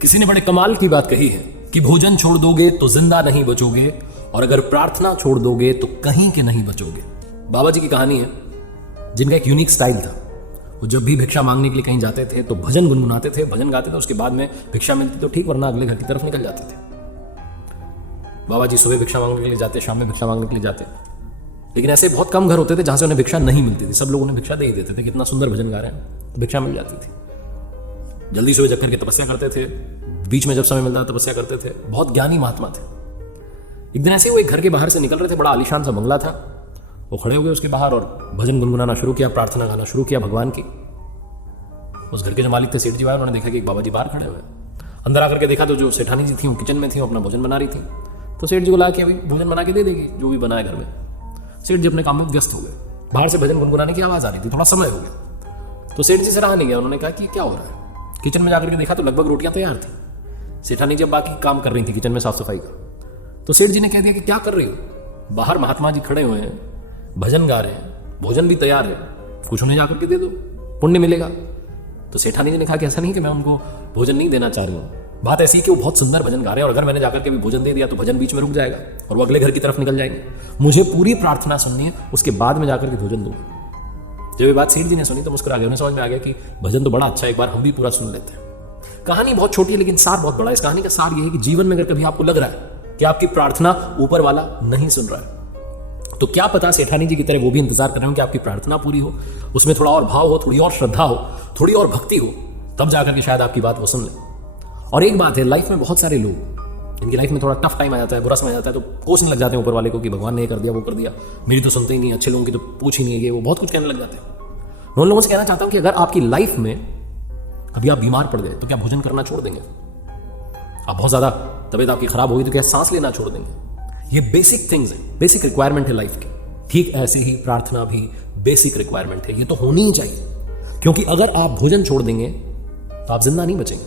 किसी ने बड़े कमाल की बात कही है कि भोजन छोड़ दोगे तो जिंदा नहीं बचोगे और अगर प्रार्थना छोड़ दोगे तो कहीं के नहीं बचोगे। बाबा जी की कहानी है जिनका एक यूनिक स्टाइल था। वो जब भी भिक्षा मांगने के लिए कहीं जाते थे तो भजन गुनगुनाते थे, भजन गाते थे, उसके बाद में भिक्षा मिलती तो ठीक, वरना अगले घर की तरफ निकल जाते थे। बाबा जी सुबह भिक्षा मांगने के लिए जाते, शाम में भिक्षा मांगने के लिए जाते, लेकिन ऐसे बहुत कम घर होते थे जहां से उन्हें भिक्षा नहीं मिलती थी। सब लोग उन्हें भिक्षा दे ही देते थे, कितना सुंदर भजन गा रहे हैं, तो भिक्षा मिल जाती थी। जल्दी सुबह जग करके तपस्या करते थे, बीच में जब समय मिलता तपस्या करते थे, बहुत ज्ञानी महात्मा थे। एक दिन ऐसे वो एक घर के बाहर से निकल रहे थे, बड़ा आलीशान सा बंगला था। वो खड़े हो गए उसके बाहर और भजन गुनगुनाना शुरू किया, प्रार्थना गाना शुरू किया भगवान की। उस घर के जो मालिक थे सेठ जी आए, उन्होंने देखा कि एक बाबा जी बाहर खड़े हुए। अंदर आकर के देखा तो जो सेठानी जी थी वो किचन में थी, वो अपना भोजन बना रही थी। तो सेठ जी को लगा कि अभी भोजन बना के दे देगी जो भी बनाए घर में। सेठ जी अपने काम में व्यस्त हो गए। बाहर से भजन गुनगुनाने की आवाज़ आ रही थी, थोड़ा समय हो गया। तो सेठ जी से रहा नहीं गया, उन्होंने कहा कि क्या हो रहा है। किचन में जाकर के देखा तो लगभग रोटियां तैयार थी। सेठानी जी अब बाकी काम कर रही थी किचन में साफ सफाई का। तो सेठ जी ने कह दिया कि क्या कर रही हो, बाहर महात्मा जी खड़े हुए हैं, भजन गा रहे हैं, भोजन भी तैयार है, कुछ उन्हें जाकर के दे दो, पुण्य मिलेगा। तो सेठानी जी ने कहा कि ऐसा नहीं कि मैं उनको भोजन नहीं देना चाह रही हूँ, बात ऐसी कि वो बहुत सुंदर भजन गा रहे हैं और अगर मैंने जाकर के भी भोजन दे दिया तो भजन बीच में रुक जाएगा और वो अगले घर की तरफ निकल जाएंगे। मुझे पूरी प्रार्थना सुननी है, उसके बाद में जाकर के भोजन दूंगा। जब ये बात सेठ जी ने सुनी तो मुस्कुरा गए। उन्हें समझ में आ गया कि भजन तो बड़ा अच्छा है, एक बार हम भी पूरा सुन लेते हैं। कहानी बहुत छोटी है लेकिन सार बहुत बड़ा है। इस कहानी का सार यह है कि जीवन में अगर कभी आपको लग रहा है कि आपकी प्रार्थना ऊपर वाला नहीं सुन रहा है, तो क्या पता सेठानी जी की तरह वो भी इंतजार कर रहे हो कि आपकी प्रार्थना पूरी हो, उसमें थोड़ा और भाव हो, थोड़ी और श्रद्धा हो, थोड़ी और भक्ति हो, तब जाकर के शायद आपकी बात वो सुन ले। और एक बात है, लाइफ में बहुत सारे लोग, इनकी लाइफ में थोड़ा टफ टाइम आ जाता है, बुरा समय आ जाता है, तो कोसने लग जाते हैं ऊपर वाले को कि भगवान ने ये कर दिया, वो कर दिया, मेरी तो सुनते ही नहीं, अच्छे लोगों की तो पूछ ही नहीं है, ये वो बहुत कुछ कहने लग जाते हैं। मैं उन लोगों से कहना चाहता हूं कि अगर आपकी लाइफ में कभी आप बीमार पड़ गए तो क्या भोजन करना छोड़ देंगे? आप बहुत ज्यादा तबीयत आपकी खराब होगी तो क्या सांस लेना छोड़ देंगे? ये बेसिक थिंग्स हैं, बेसिक रिक्वायरमेंट है लाइफ की। ठीक ऐसे ही प्रार्थना भी बेसिक रिक्वायरमेंट है, ये तो होनी ही चाहिए। क्योंकि अगर आप भोजन छोड़ देंगे तो आप जिंदा नहीं बचेंगे,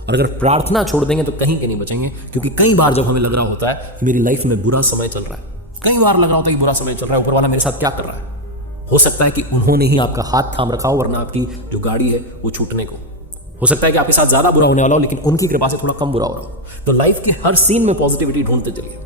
और अगर प्रार्थना छोड़ देंगे तो कहीं के नहीं बचेंगे। क्योंकि कई बार जब हमें लग रहा होता है कि मेरी लाइफ में बुरा समय चल रहा है, कई बार लग रहा होता है कि बुरा समय चल रहा है, ऊपर वाला मेरे साथ क्या कर रहा है, हो सकता है कि उन्होंने ही आपका हाथ थाम रखा हो, वरना आपकी जो गाड़ी है वो छूटने को। हो सकता है कि आपके साथ ज्यादा बुरा होने वाला हो लेकिन उनकी कृपा से थोड़ा कम बुरा हो रहा हो। तो लाइफ के हर सीन में पॉजिटिविटी ढूंढते चलिए।